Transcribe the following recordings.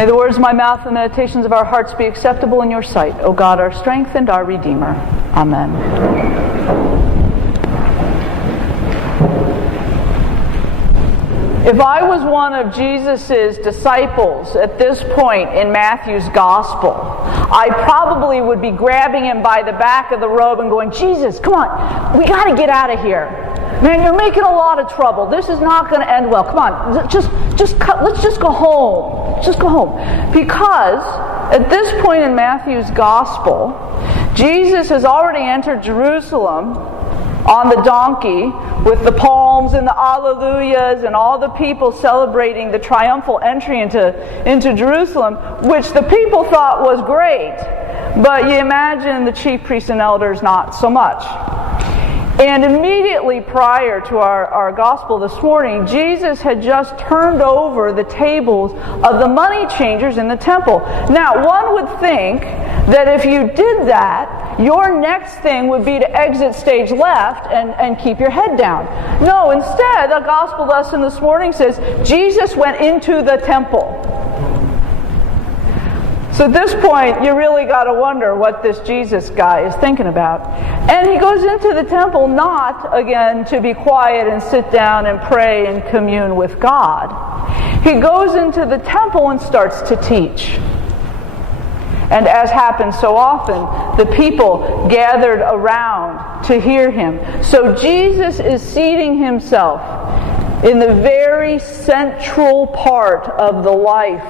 May the words of my mouth and the meditations of our hearts be acceptable in your sight, O God, our strength and our Redeemer. Amen. If I was one of Jesus' disciples at this point in Matthew's Gospel, I probably would be grabbing him by the back of the robe and going, Jesus, come on, we got to get out of here. Man, you're making a lot of trouble. This is not going to end well. Come on, let's just go home. Just go home. Because at this point in Matthew's Gospel, Jesus has already entered Jerusalem on the donkey with the palms and the alleluias and all the people celebrating the triumphal entry into Jerusalem, which the people thought was great. But you imagine the chief priests and elders not so much. And immediately prior to our gospel this morning, Jesus had just turned over the tables of the money changers in the temple. Now, one would think that if you did that, your next thing would be to exit stage left and keep your head down. No, instead, the gospel lesson this morning says Jesus went into the temple. So at this point, you really got to wonder what this Jesus guy is thinking about. And he goes into the temple not, again, to be quiet and sit down and pray and commune with God. He goes into the temple and starts to teach. And as happens so often, the people gathered around to hear him. So Jesus is seating himself in the very central part of the life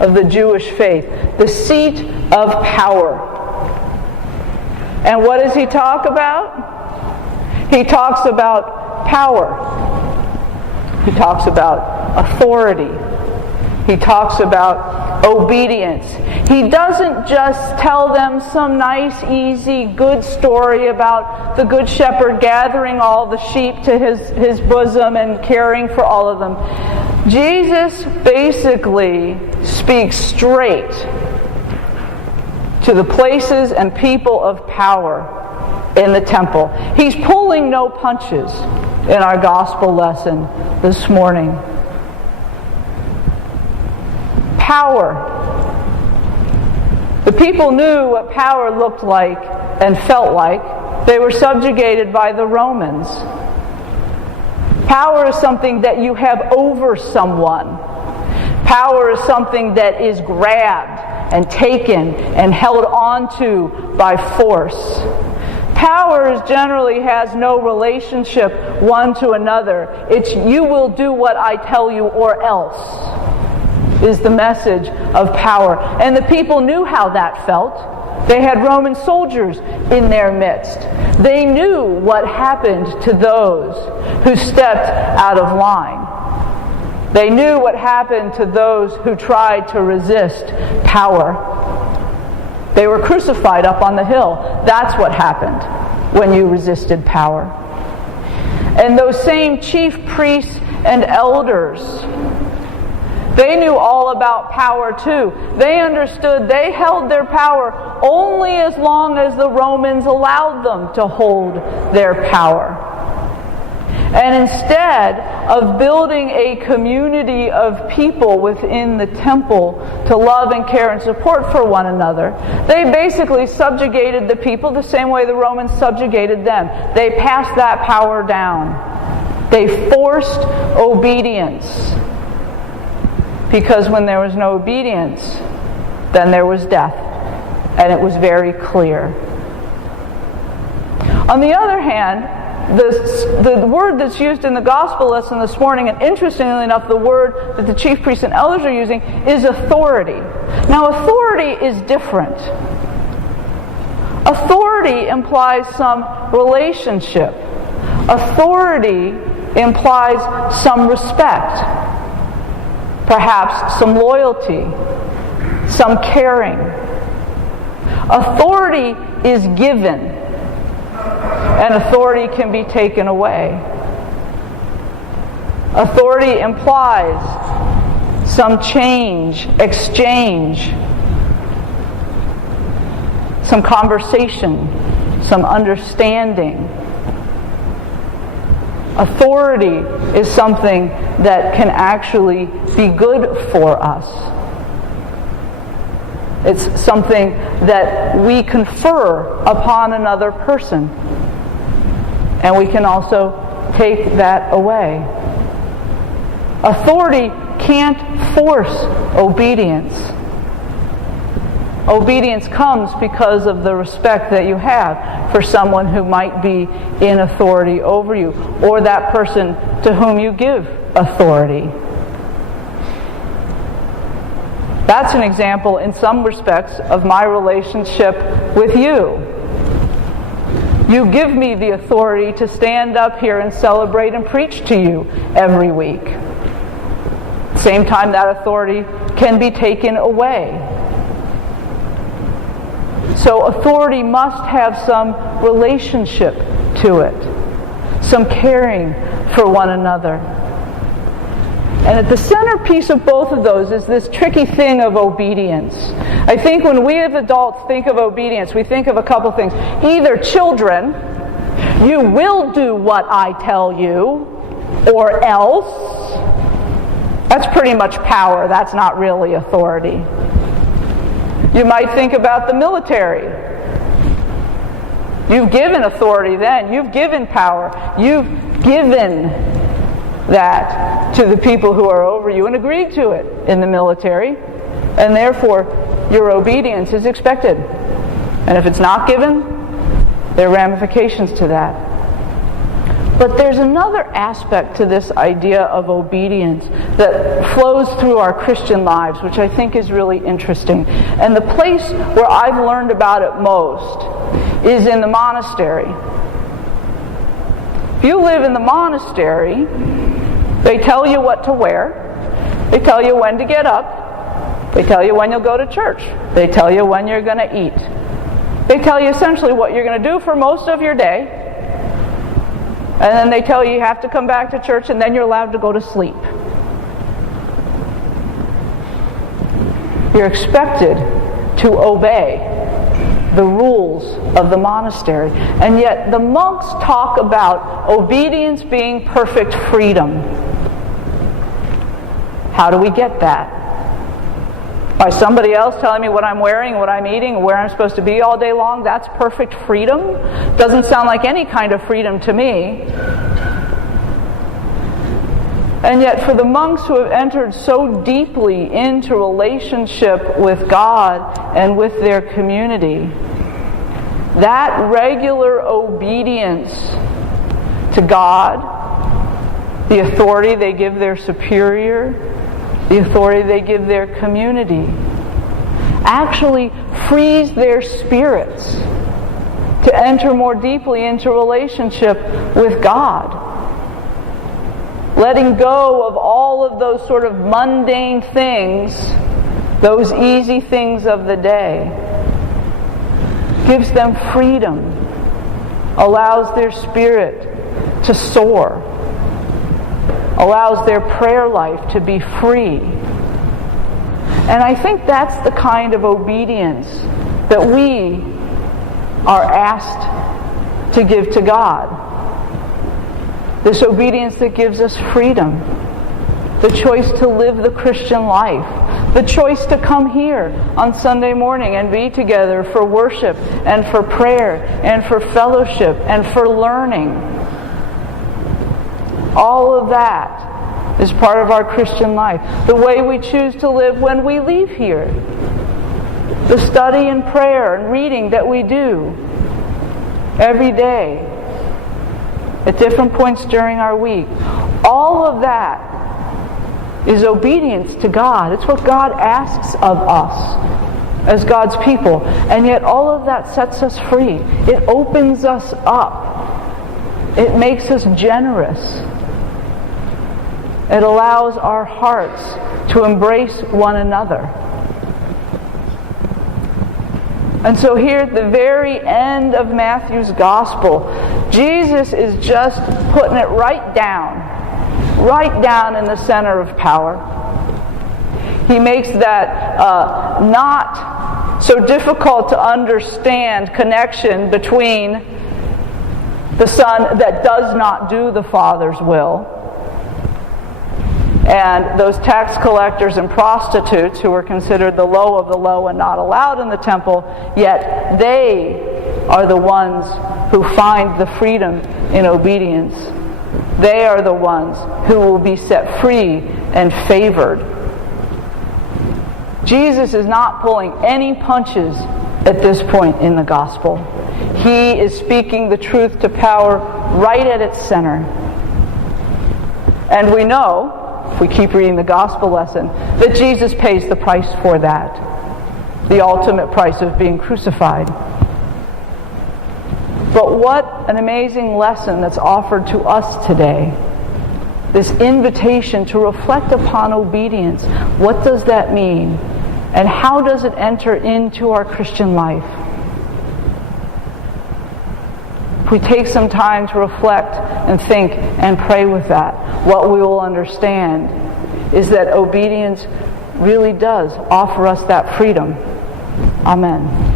of the Jewish faith, the seat of power. And what does he talk about? He talks about power. He talks about authority. He talks about obedience. He doesn't just tell them some nice, easy, good story about the good shepherd gathering all the sheep to his bosom and caring for all of them. Jesus basically speaks straight to the places and people of power in the temple. He's pulling no punches in our gospel lesson this morning. Power. The people knew what power looked like and felt like. They were subjugated by the Romans. Power is something that you have over someone. Power is something that is grabbed and taken and held onto by force. Power generally has no relationship one to another. It's you will do what I tell you or else is the message of power. And the people knew how that felt. They had Roman soldiers in their midst. They knew what happened to those who stepped out of line. They knew what happened to those who tried to resist power. They were crucified up on the hill. That's what happened when you resisted power. And those same chief priests and elders, they knew all about power too. They understood they held their power only as long as the Romans allowed them to hold their power. And instead of building a community of people within the temple to love and care and support for one another, they basically subjugated the people the same way the Romans subjugated them. They passed that power down. They forced obedience. Because when there was no obedience, then there was death. And it was very clear. On the other hand, the word that's used in the gospel lesson this morning, and interestingly enough, the word that the chief priests and elders are using, is authority. Now, authority is different. Authority implies some relationship. Authority implies some respect. Perhaps some loyalty, some caring. Authority is given, and authority can be taken away. Authority implies some change, exchange, some conversation, some understanding. Authority is something that can actually be good for us. It's something that we confer upon another person. And we can also take that away. Authority can't force obedience. Obedience comes because of the respect that you have for someone who might be in authority over you, or that person to whom you give authority. That's an example, in some respects, of my relationship with you. You give me the authority to stand up here and celebrate and preach to you every week. At the same time, that authority can be taken away. So authority must have some relationship to it, some caring for one another. And at the centerpiece of both of those is this tricky thing of obedience. I think when we as adults think of obedience, we think of a couple things. Either children, you will do what I tell you, or else. That's pretty much power. That's not really authority. You might think about the military. You've given authority then. You've given power. You've given that to the people who are over you and agreed to it in the military. And therefore, your obedience is expected. And if it's not given, there are ramifications to that. But there's another aspect to this idea of obedience that flows through our Christian lives, which I think is really interesting. And the place where I've learned about it most is in the monastery. If you live in the monastery, they tell you what to wear. They tell you when to get up. They tell you when you'll go to church. They tell you when you're going to eat. They tell you essentially what you're going to do for most of your day. And then they tell you you have to come back to church, and then you're allowed to go to sleep. You're expected to obey the rules of the monastery. And yet the monks talk about obedience being perfect freedom. How do we get that? By somebody else telling me what I'm wearing, what I'm eating, where I'm supposed to be all day long? That's perfect freedom? Doesn't sound like any kind of freedom to me. And yet for the monks who have entered so deeply into relationship with God and with their community, that regular obedience to God, the authority they give their superior, the authority they give their community, actually frees their spirits to enter more deeply into relationship with God. Letting go of all of those sort of mundane things, those easy things of the day, gives them freedom, allows their spirit to soar, allows their prayer life to be free. And I think that's the kind of obedience that we are asked to give to God. This obedience that gives us freedom, the choice to live the Christian life, the choice to come here on Sunday morning and be together for worship and for prayer and for fellowship and for learning. All of that is part of our Christian life. The way we choose to live when we leave here. The study and prayer and reading that we do every day at different points during our week. All of that is obedience to God. It's what God asks of us as God's people. And yet all of that sets us free. It opens us up. It makes us generous. It allows our hearts to embrace one another. And so here at the very end of Matthew's Gospel, Jesus is just putting it right down in the center of power. He makes that not so difficult to understand connection between the Son that does not do the Father's will And those tax collectors and prostitutes who were considered the low of the low and not allowed in the temple, yet they are the ones who find the freedom in obedience. They are the ones who will be set free and favored. Jesus is not pulling any punches at this point in the gospel. He is speaking the truth to power right at its center. And we know, if we keep reading the gospel lesson, that Jesus pays the price for that. The ultimate price of being crucified. But what an amazing lesson that's offered to us today. This invitation to reflect upon obedience. What does that mean? And how does it enter into our Christian life? If we take some time to reflect and think and pray with that, what we will understand is that obedience really does offer us that freedom. Amen.